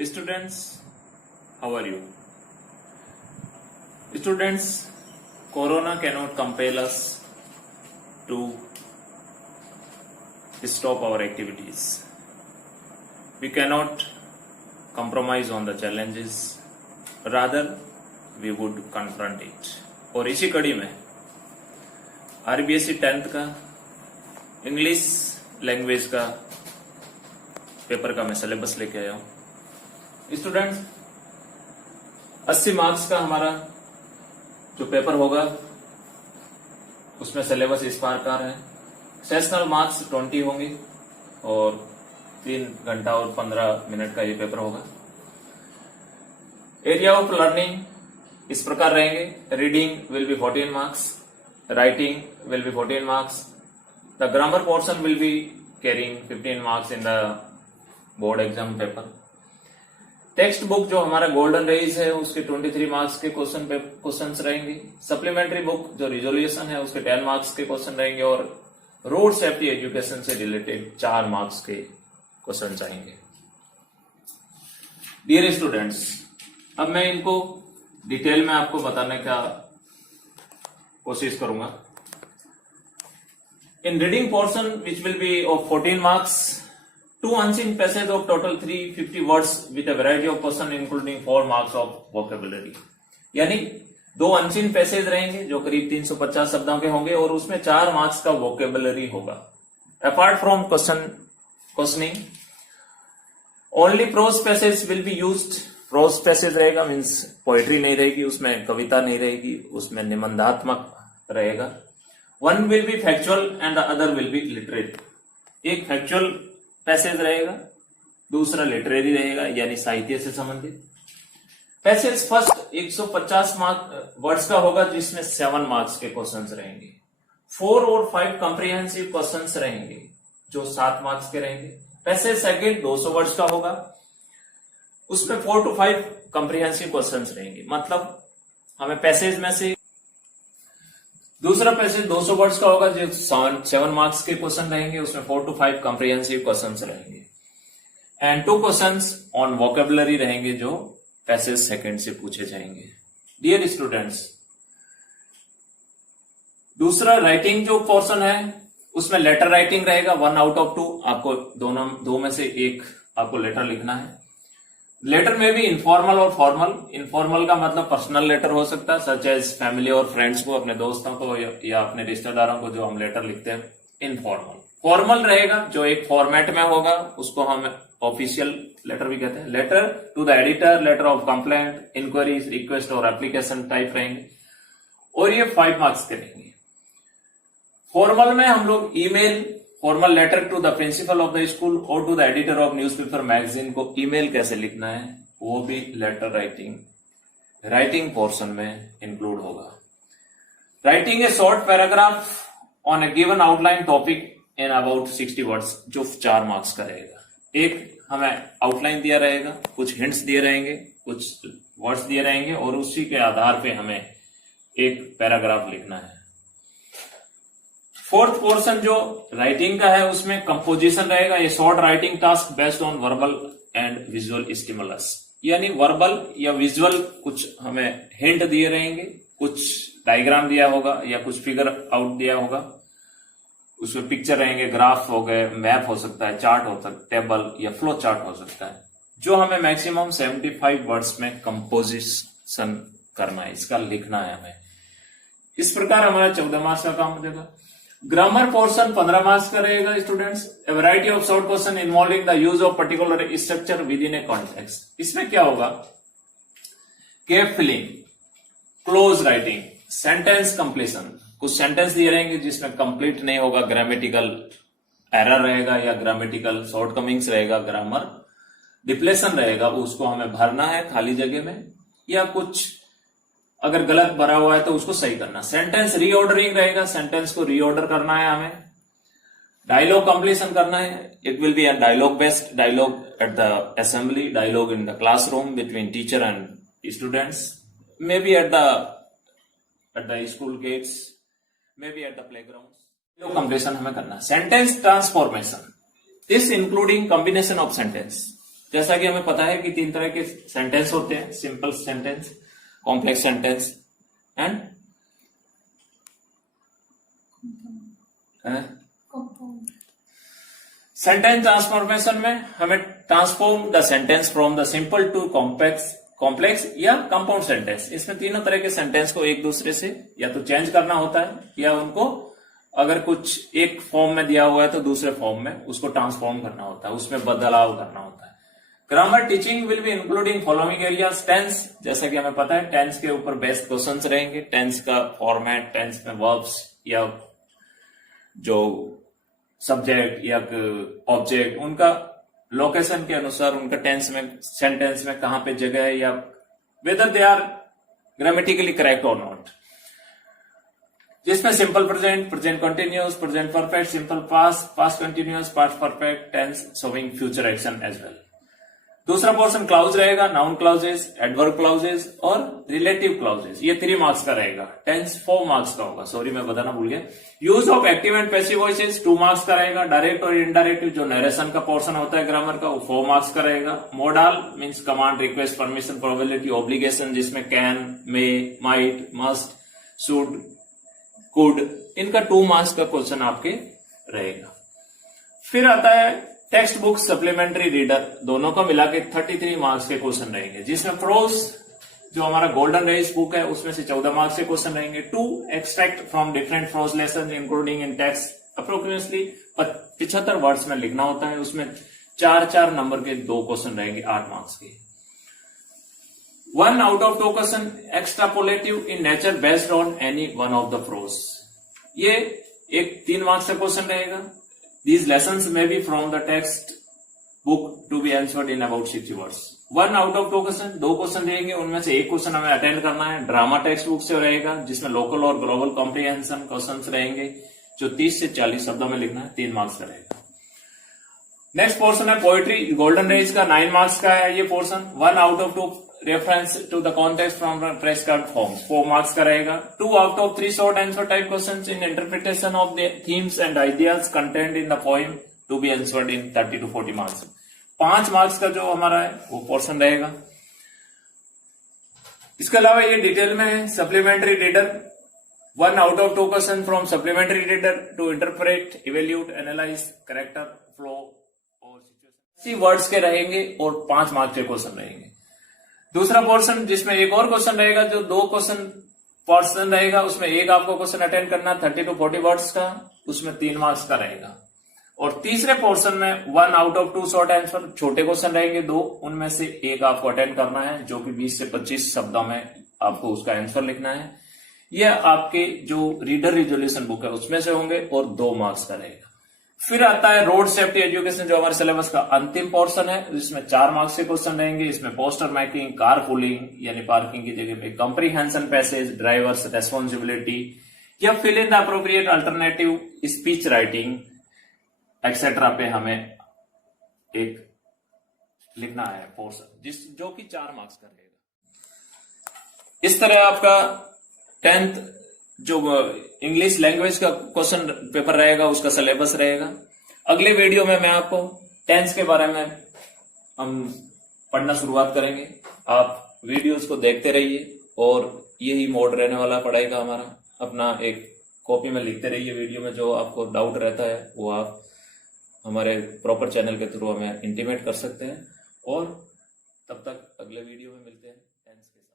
Students, how are you? Students, Corona cannot compel us to stop our activities. We cannot compromise on the challenges. Rather, we would confront it. और इसी कड़ी में RBSE 10th का English language का paper का मैं syllabus लेके आया हूं। स्टूडेंट्स, 80 मार्क्स का हमारा जो पेपर होगा उसमें सिलेबस इस प्रकार है। सेशनल मार्क्स 20 होंगे और 3 घंटा और 15 मिनट का ये पेपर होगा। एरिया ऑफ लर्निंग इस प्रकार रहेंगे। Reading will be 14 marks, writing will be 14 marks, the grammar portion will be carrying 15 marks in the board exam paper. Text book जो हमारा गोल्डन रेज है उसके 23 मार्क्स के क्वेश्चंस रहेंगे। सप्लीमेंट्री बुक जो रिजोल्यूशन है उसके 10 मार्क्स के क्वेश्चन रहेंगे और रोड सेफ्टी एजुकेशन से रिलेटेड 4 मार्क्स के क्वेश्चन आएंगे। डियर स्टूडेंट्स, अब मैं इनको डिटेल में आपको बताने का कोशिश करूंगा। इन reading portion which will be of 14 marks, 2 unseen passages of total 350 words with a variety of question including 4 marks of vocabulary। यानी 2 unseen passages रहेंगे जो करीब 350 शब्दों के होंगे और उसमें 4 मार्क्स का vocabulary होगा। Apart from questioning, only prose passage will be used. Prose passage रहेगा मीन्स पोएट्री नहीं रहेगी, उसमें कविता नहीं रहेगी, उसमें निबंधात्मक रहेगा। One will be factual and the other will be literary. एक फैक्चुअल पैसेज रहेगा, दूसरा लिटरेरी रहेगा यानी साहित्य से संबंधित। पैसेज फर्स्ट 150 वर्ड्स का होगा जिसमें 7 मार्क्स के क्वेश्चंस रहेंगे। 4 और 5 कॉम्प्रिहेंसिव क्वेश्चंस रहेंगे जो 7 मार्क्स के रहेंगे। पैसेज सेकंड 200 वर्ड्स का होगा, उसमें 4 to 5 कॉम्प्रिहेंसिव क्वेश्चंस रहेंगे। मतलब हमें पैसेज में से दूसरा पैसेज 200 वर्ड्स का होगा जो 7 मार्क्स के क्वेश्चन रहेंगे, उसमें 4 to 5 कॉम्प्रिहेंसिव क्वेश्चंस रहेंगे एंड 2 क्वेश्चंस ऑन वोकेबुलरी रहेंगे जो पैसेज सेकंड से पूछे जाएंगे। डियर स्टूडेंट्स, दूसरा राइटिंग जो पोर्शन है उसमें लेटर राइटिंग रहेगा। 1 out of 2 आपको दो में से एक आपको लेटर लिखना है। लेटर में भी इनफॉर्मल और फॉर्मल। इनफॉर्मल का मतलब पर्सनल लेटर हो सकता है, सच एज फैमिली और फ्रेंड्स को, अपने दोस्तों को या अपने रिश्तेदारों को जो हम लेटर लिखते हैं, इनफॉर्मल। फॉर्मल रहेगा जो एक फॉर्मेट में होगा, उसको हम ऑफिशियल लेटर भी कहते हैं। Letter to the editor, letter of complaint, enquiries, request और एप्लीकेशन टाइप रहेंगे और ये 5 मार्क्स के रहेंगे। फॉर्मल में हम लोग email, formal letter to the principal of the school और to the editor of newspaper magazine को ईमेल कैसे लिखना है वो भी लेटर राइटिंग पोर्शन में इंक्लूड होगा। Writing a short paragraph on a given outline topic in about 60 words जो 4 मार्क्स का रहेगा। एक हमें आउटलाइन दिया रहेगा, कुछ हिंट्स दिए रहेंगे, कुछ वर्ड्स दिए रहेंगे और उसी के आधार पे हमें एक पैराग्राफ लिखना है। फोर्थ पोर्शन जो राइटिंग का है उसमें कंपोजिशन रहेगा। ये short writing task based on verbal and visual stimulus, यानी वर्बल या विजुअल कुछ हमें हिंट दिए रहेंगे, कुछ डायग्राम दिया होगा या कुछ फिगर आउट दिया होगा, उसमें पिक्चर रहेंगे, ग्राफ हो गए, मैप हो सकता है, चार्ट हो सकता है, टेबल या फ्लो चार्ट हो सकता है, जो हमें मैक्सिमम 75 वर्ड्स में कंपोजिशन करना है, इसका लिखना है हमें। इस प्रकार हमारा 14 मार्क्स का काम हो जाएगा। ग्रामर पोर्शन 15 मार्क्स का रहेगा। Students, a variety of short question involving the use of particular structure within a context. इसमें क्या होगा? Gap filling, cloze writing, sentence completion. कुछ सेंटेंस दिए रहेंगे जिसमें कंप्लीट नहीं होगा, ग्रामेटिकल एरर रहेगा या ग्रामेटिकल शॉर्टकमिंग्स रहेगा, ग्रामर डिप्लेशन रहेगा, उसको हमें भरना है खाली जगह में, या कुछ अगर गलत भरा हुआ है तो उसको सही करना। सेंटेंस रीऑर्डरिंग रहेगा, सेंटेंस को रीऑर्डर करना है हमें। डायलॉग कंप्लीशन करना है। It will be a dialogue based, dialogue at the assembly, dialogue in the classroom between teacher and students, may be at the school gates, may be at the playground. Completion हमें करना है। Sentence transformation, this including combination of sentence. जैसा कि हमें पता है कि 3 तरह के सेंटेंस होते हैं, simple sentence, complex sentence and sentence transformation में हमें transform the sentence from the simple to complex या कंपाउंड सेंटेंस। इसमें तीनों तरह के सेंटेंस को एक दूसरे से या तो चेंज करना होता है या उनको अगर कुछ एक फॉर्म में दिया हुआ है तो दूसरे फॉर्म में उसको ट्रांसफॉर्म करना होता है, उसमें बदलाव करना होता है। Grammar teaching will be including following areas. Tense, जैसा कि हमें पता है टेंस के ऊपर बेस्ट क्वेश्चंस रहेंगे। टेंस का फॉर्मेट, टेंस में वर्ब्स या जो सब्जेक्ट या ऑब्जेक्ट, उनका लोकेशन के अनुसार उनका टेंस में, सेंटेंस में कहां पे जगह है या whether they are grammatically correct और नॉट। जिसमें simple present, present continuous, present perfect, simple past, past continuous, past perfect, tense showing future action as well. दूसरा पोर्शन क्लाउज रहेगा, नाउन क्लाउजेस, एडवर्ब क्लाउजेस और रिलेटिव क्लाउजेस। ये 3 marks का रहेगा। Tense 4 marks का होगा, सॉरी मैं बताना भूल गया। Use of active and passive voices 2 marks का रहेगा। डायरेक्ट और इनडायरेक्ट जो नरेशन का पोर्शन होता है ग्रामर का, वो 4 मार्क्स का रहेगा। Modal means command, request, permission, probability, obligation, जिसमें can, may, might, must, should, could, इनका 2 मार्क्स का क्वेश्चन आपके रहेगा। फिर आता है टेक्स्ट बुक, सप्लीमेंट्री रीडर, दोनों को मिला के 33 मार्क्स के क्वेश्चन रहेंगे। जिसमें प्रोज जो हमारा गोल्डन रेस बुक है उसमें से 14 मार्क्स के क्वेश्चन रहेंगे। 2 extract from different prose lesson including in text, approximately 75 words में लिखना होता है। उसमें 4 नंबर के 2 क्वेश्चन रहेंगे 8 मार्क्स के। 1 out of 2 question extrapolative in nature based on any one of the prose, ये एक 3 मार्क्स का क्वेश्चन रहेगा। These lessons may be from the text book to be answered in about 60 words. 1 out of 2 question, 2 question रहेंगे, उनमें से एक question हमें attend करना है। ड्रामा टेक्स्ट बुक से रहेगा, जिसमें लोकल और ग्लोबल कॉम्प्रिहेंशन क्वेश्चंस रहेंगे, जो 30 से 40 शब्दों में लिखना है, 3 मार्क्स का रहेगा। नेक्स्ट पोर्शन है पोएट्री, गोल्डन रेज का 9 मार्क्स का है ये portion. 1 out of 2 reference to the context from press card forms, 4 marks का रहेगा। 2 out of 3 short answer type questions in interpretation of the themes and ideas content in the poem to be answered in 30 to 40 marks. 5 marks का जो हमारा है वो portion रहेगा। इसके अलावा ये डिटेल में है supplementary reader, 1 out of 2 question from supplementary reader to interpret, evaluate, analyse character, flow और सिचुएशन, वर्ड्स के रहेंगे और 5 मार्क्स के क्वेश्चन रहेंगे। दूसरा पोर्शन जिसमें एक और क्वेश्चन रहेगा, जो 2 क्वेश्चन पोर्शन रहेगा, उसमें एक आपको क्वेश्चन अटेंड करना 30 to 40 वर्ड्स का, उसमें 3 मार्क्स का रहेगा। और तीसरे पोर्शन में 1 आउट ऑफ 2 शॉर्ट आंसर, छोटे क्वेश्चन रहेंगे 2, उनमें से एक आपको अटेंड करना है, जो कि 20 से 25 शब्दों में आपको उसका आंसर लिखना है। यह आपके जो रीडर रिजोल्यूशन बुक है उसमें से होंगे और 2 मार्क्स का रहेगा। फिर आता है रोड सेफ्टी एजुकेशन, जो हमारे सिलेबस का अंतिम पोर्शन है, जिसमें 4 मार्क्स के क्वेश्चन रहेंगे। इसमें पोस्टर मेकिंग, कार पुलिंग यानी पार्किंग की जगह पे कंप्रीहेंशन पैसेज, ड्राइवर्स रेस्पॉन्सिबिलिटी या fill in the appropriate alternative, speech writing etcetera पे हमें एक लिखना है पोर्शन, जो कि 4 मार्क्स का रहेगा। इस तरह आपका 10th जो इंग्लिश लैंग्वेज का क्वेश्चन पेपर रहेगा उसका सिलेबस रहेगा। अगले वीडियो में मैं आपको टेंस के बारे में हम पढ़ना शुरुआत करेंगे। आप वीडियोस को देखते रहिए और यही मोड रहने वाला पढ़ाई का हमारा। अपना एक कॉपी में लिखते रहिए, वीडियो में जो आपको डाउट रहता है वो आप हमारे प्रॉपर चैनल के थ्रू हमें इंटीमेट कर सकते हैं। और तब तक अगले वीडियो में मिलते हैं टेंस के साथ।